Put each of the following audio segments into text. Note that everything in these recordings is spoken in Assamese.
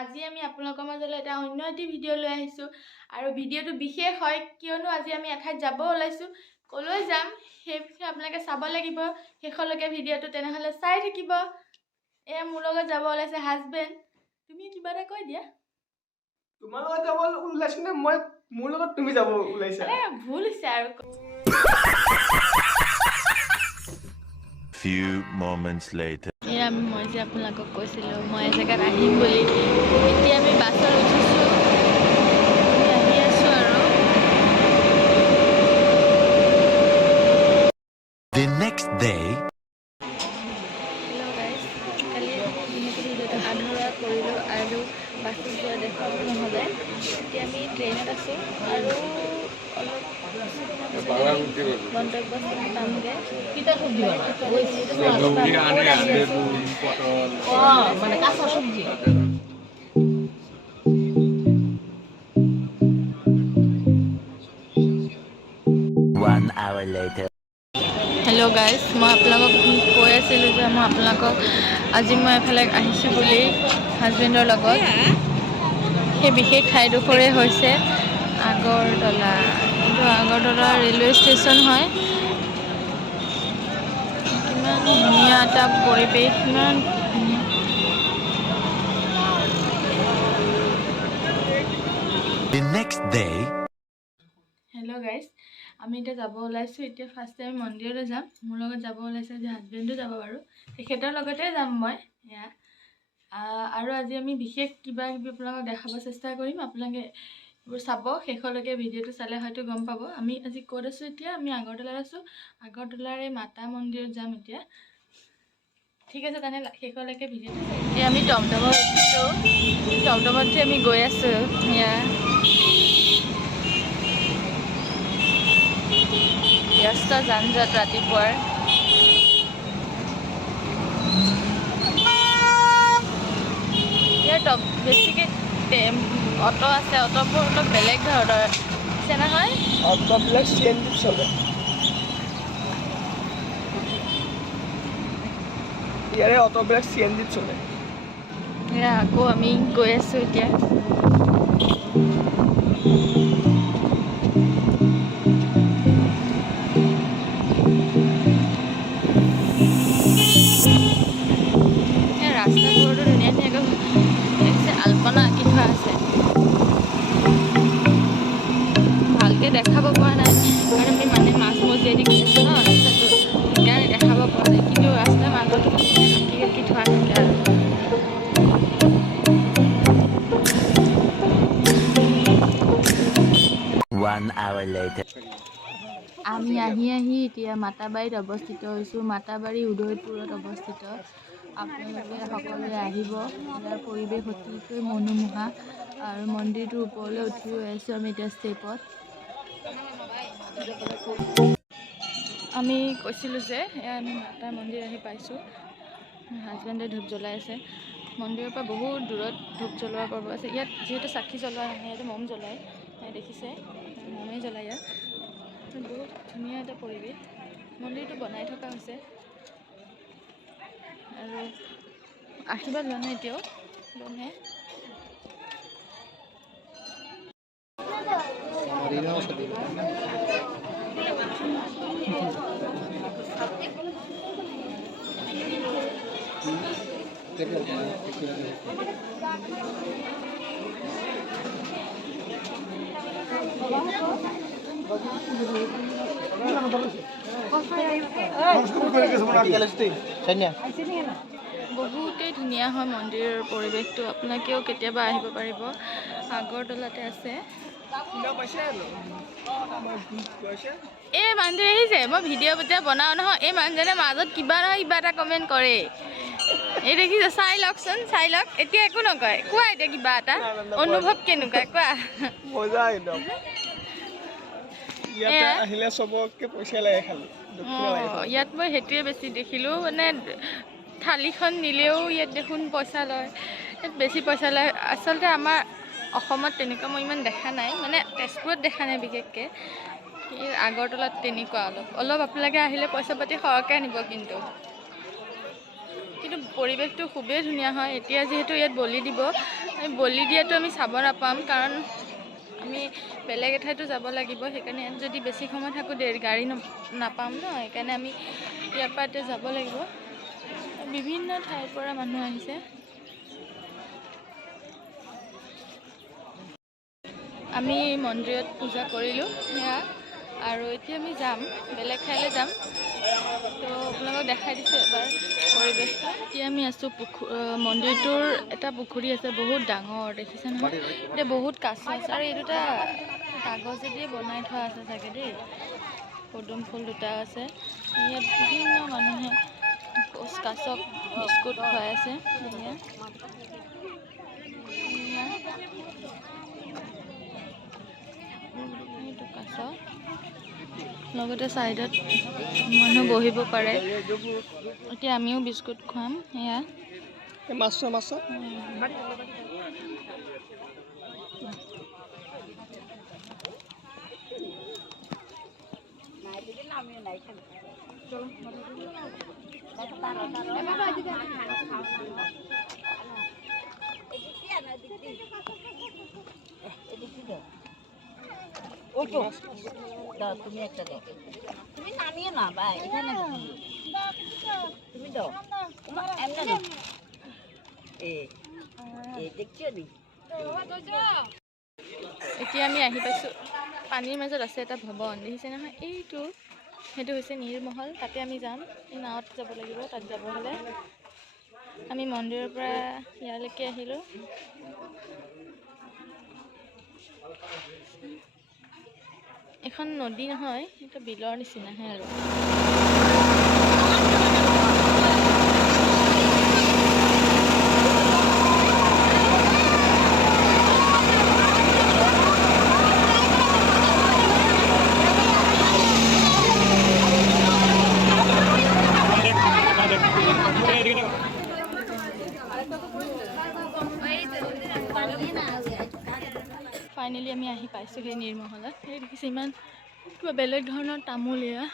আজি আমি আপোনালোকৰ মাজলৈ এটা অন্য এটি ভিডিঅ' লৈ আহিছোঁ আৰু ভিডিঅ'টো বিশেষ হয় কিয়নো আজি আমি এঠাইত যাব ওলাইছোঁ। কলৈ যাম সেই বিষয়ে আপোনালোকে চাব লাগিব শেষলৈকে ভিডিঅ'টো, তেনেহ'লে চাই থাকিব। এয়া মোৰ লগত যাব ওলাইছে হাজবেণ্ড। তুমি কিবা এটা কৈ দিয়া। তোমাৰ লগত যাব ওলাইছো নে মই মোৰ লগত তুমি যাব ওলাইছা? ভুল হৈছে আৰু। Few moments later. এয়া মই যে আপোনালোকক কৈছিলোঁ মই এজেগাত আহিম বুলি, এতিয়া আমি বাছত উঠিছোঁ, আহি আছোঁ আৰু। The next day. Hello' guys, কালি ভিডিঅ'টো আধৰুৱা কৰিলোঁ আৰু বাছত যোৱা দেখুৱাব নহ'লে। এতিয়া আমি ট্ৰেইনত আছোঁ আৰু অলপ গন্তব্যস্থান পামগৈ। One hour later. Hello' guys, মই আপোনালোকক কৈ আছিলোঁ যে আজি মই এফালে আহিছোঁ বুলি হাজবেণ্ডৰ লগত। সেই বিশেষ ঠাইডোখৰে হৈছে আগৰতলা। এইটো আগৰতলা ৰেলৱে ষ্টেচন হয়। কিমান ধুনীয়া এটা পৰিৱেশ, ইমান ধুনীয়া। The next day. Hello' guys, আমি এতিয়া যাব ওলাইছোঁ। এতিয়া ফাৰ্ষ্ট টাইম মন্দিৰলৈ যাম। মোৰ লগত যাব ওলাইছে আজি হাজবেণ্ডো যাব বাৰু, তেখেতৰ লগতে যাম মই। এয়া আৰু আজি আমি বিশেষ কিবা কিবি আপোনালোকক দেখাব চেষ্টা কৰিম। আপোনালোকে এইবোৰ চাব, শেষলৈকে ভিডিঅ'টো চালে হয়তো গম পাব। আমি আজি ক'ত আছোঁ এতিয়া? আমি আগৰতলাত আছোঁ। আগৰতলাৰ এই মাতা মন্দিৰত যাম এতিয়া। ঠিক আছে, তেনেহ'লে শেষলৈকে ভিডিঅ'টো চাই। এতিয়া আমি টমটমত উঠিছোঁ, টমটমত আমি গৈ আছোঁ। এয়া ব্যস্ত যান জঁট ৰাতিপুৱাৰ। ইয়াত বেছিকৈ অটো আছে, অটোবোৰ অলপ বেলেগ ধৰণৰ আছে নহয়। অটোবিলাক CNG চলে। ইয়াৰে অটোবিলাক CNG চলে। এয়া আকৌ আমি গৈ আছোঁ এতিয়া। ৰাস্তাবোৰতো ধুনীয়া ধুনীয়াকৈ আল্পনা আঁকি থোৱা আছে। ভালকৈ দেখাব পৰা নাই কাৰণ আমি মাজমজিয়াদি গৈ আছোঁ ন ৰাস্তাটো, সেইকাৰণে দেখাব পৰা নাই। কিন্তু ৰাস্তাৰ মাজতো আঁকি থোৱা থাকে আৰু। One hour later. আমি আহি এতিয়া মাতাবাৰীত অৱস্থিত হৈছোঁ। মাতাবাৰী উদয়পুৰত অৱস্থিত। আপোনালোকে সকলোৱে আহিব, ইয়াৰ পৰিৱেশ অতিকৈ মনোমোহা আৰু মন্দিৰটোৰ ওপৰলৈ উঠি গৈ আছোঁ আমি এতিয়া ষ্টেপত। আমি কৈছিলোঁ যে আমি মাতা মন্দিৰ আহি পাইছোঁ। হাজবেণ্ডে ধূপ জ্বলাই আছে। মন্দিৰৰ পৰা বহুত দূৰত ধূপ জ্বলোৱা পৰ্ব আছে। ইয়াত যিহেতু চাকি জ্বলোৱা নহয়, ইয়াতে মম জ্বলায়। দেখিছে, মমেই জ্বলায় ইয়াত। বহুত ধুনীয়া এটা পৰিৱেশ। মন্দিৰটো বনাই থকা হৈছে আৰু আশীৰ্বাদ লোৱা নাই এতিয়াও, ল'মহে। বহুতেই ধুনীয়া হয় মন্দিৰৰ পৰিৱেশটো। আপোনালোকেও কেতিয়াবা আহিব পাৰিব। আগৰতলাতে আছে। এই মানুহজনে আহিছে, মই ভিডিঅ' যেতিয়া বনাওঁ নহয়, এই মানুহজনে মাজত কিবা নহয় কিবা এটা কমেণ্ট কৰে। এই দেখিছে, চাই লওকচোন, চাই লওক। এতিয়া একো নকয়, কোৱা এতিয়া কিবা এটা অনুভৱ কেনেকুৱা কোৱা। মজা একদম। ইয়াতে আহিলে চবকে পইচা লাগে খালি। ইয়াত মই সেইটোৱে বেছি দেখিলোঁ, মানে থালিখন নিলেও ইয়াত দেখোন পইচা লয়। ইয়াত বেছি পইচা লয়। আচলতে আমাৰ অসমত তেনেকুৱা মই ইমান দেখা নাই, মানে তেজপুৰত দেখা নাই বিশেষকৈ। আগৰতলাত তেনেকুৱা অলপ আপোনালোকে আহিলে পইচা পাতি সৰহকৈ আনিব কিন্তু। কিন্তু পৰিৱেশটো খুবেই ধুনীয়া হয়। এতিয়া যিহেতু ইয়াত বলি দিব, বলি দিয়াটো আমি চাব নাপাম, কাৰণ আমি বেলেগ এঠাইতো যাব লাগিব। সেইকাৰণে ইয়াত যদি বেছি সময় থাকোঁ গাড়ী নাপাম ন, সেইকাৰণে আমি ইয়াৰ পৰা এতিয়া যাব লাগিব। বিভিন্ন ঠাইৰ পৰা মানুহ আহিছে। আমি মন্দিৰত পূজা কৰিলোঁ সেয়া, আৰু এতিয়া আমি যাম, বেলেগ ঠাইলৈ যাম। তো আপোনালোকক দেখাই দিছোঁ এবাৰ পৰিৱেশটো। এতিয়া আমি আছোঁ মন্দিৰটোৰ এটা পুখুৰী আছে, বহুত ডাঙৰ, দেখিছে নহয়? এতিয়া বহুত কাছ আছে, আৰু এই দুটা কাগজেদিয়ে বনাই থোৱা আছে চাগে দেই। পদুম ফুল দুটা আছে। ইয়াত বিভিন্ন মানুহে কাছক বিস্কুট খুৱাই আছে। এইটো কাছ, লগতে ছাইডত মানুহ বহিব পাৰে। এতিয়া আমিও বিস্কুট খুৱাম। সেয়া মাছ তুমি একটা দাও, তুমি নামিয়ে না ভাই, এখানে তুমি দাও, এমনি না এই দেখছো নি। এতিয়া আমি আহি পাইছোঁ, পানীৰ মাজত আছে এটা ভৱন, দেখিছে নহয়? সেইটো হৈছে নীৰমহল। তাতে আমি যাম, এই নাৱত যাব লাগিব। তাত যাব হ'লে আমি মন্দিৰৰ পৰা ইয়ালৈকে আহিলোঁ। এখন নদী নহয়, এইটো বিলৰ নিচিনাহে আৰু। ফাইনেলি আমি আহি পাইছোঁগৈ নীৰমহলত। এই দেখিছে ইমান কিবা বেলেগ ধৰণৰ তামোল, এয়া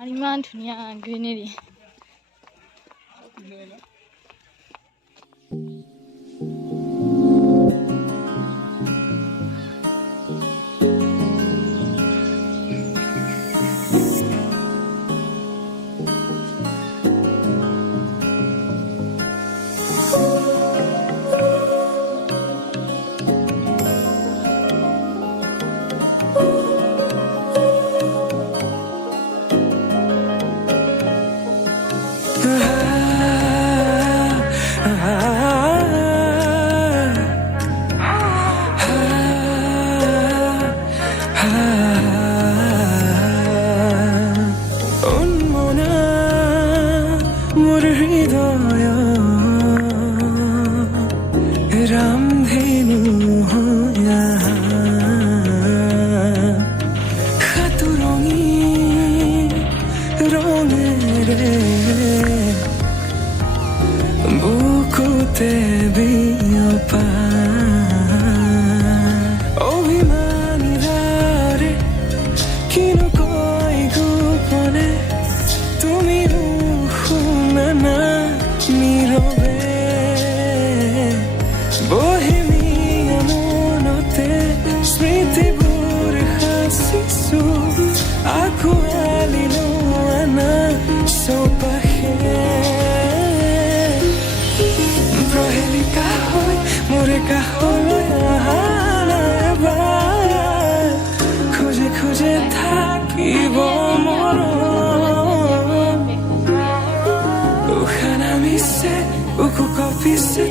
আৰু ইমান ধুনীয়া গ্ৰীনেৰী।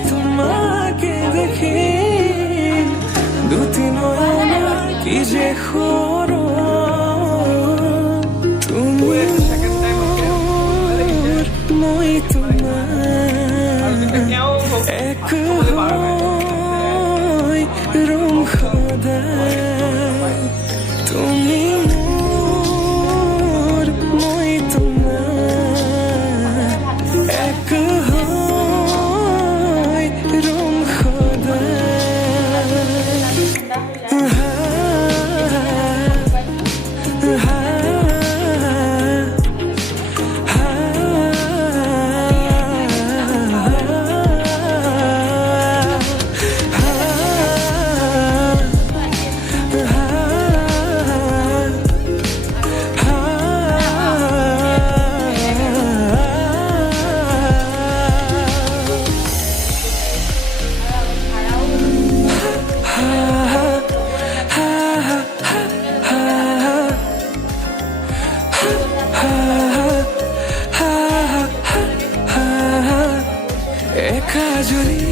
তোমাকে দেখি দুটি নয়ন কি যে খোরো তুমি মই তোমার এক হই রং খোদাই তুমি মোর মই তোমার এক মাজুলী